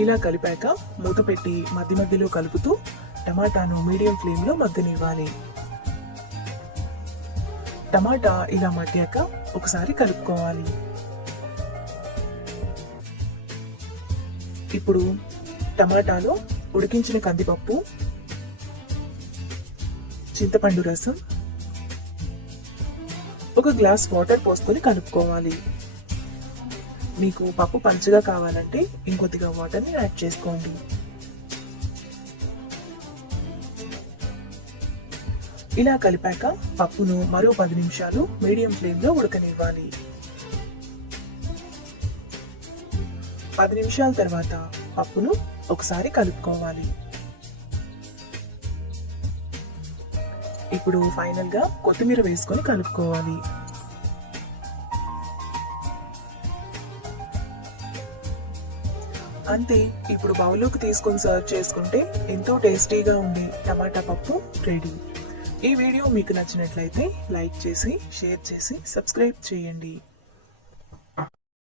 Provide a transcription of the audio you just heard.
ఇలా కలిపాక మూత పెట్టి మధ్య మధ్యలో కలుపుతూ టమాటాను మీడియం ఫ్లేమ్లో మగ్గనివ్వాలి. టమాటా ఇలా మగ్గాక ఒకసారి కలుపుకోవాలి. ఇప్పుడు టమాటాలో ఉడికించిన కందిపప్పు, చింతపండు రసం, ఒక గ్లాస్ వాటర్ పోసుకొని కలుపుకోవాలి. మీకు పప్పు పలుచగా కావాలంటే ఇంకొద్దిగా వాటర్ని యాడ్ చేసుకోండి. ఇలా కలిపాక పప్పును మరో 10 నిమిషాలు మీడియం ఫ్లేమ్లో ఉడకనివ్వాలి. 10 నిమిషాల తర్వాత పప్పును ఒకసారి కలుపుకోవాలి. ఇప్పుడు ఫైనల్ గా కొత్తిమీర వేసుకొని కలుపుకోవాలి. అంతే, ఇప్పుడు బౌల్లోకి తీసుకొని సర్వ్ చేసుకుంటే ఎంతో టేస్టీగా ఉండే టమాటా పప్పు రెడీ. ఈ వీడియో మీకు నచ్చినట్లయితే లైక్ చేసి, షేర్ చేసి, సబ్స్క్రైబ్ చేయండి.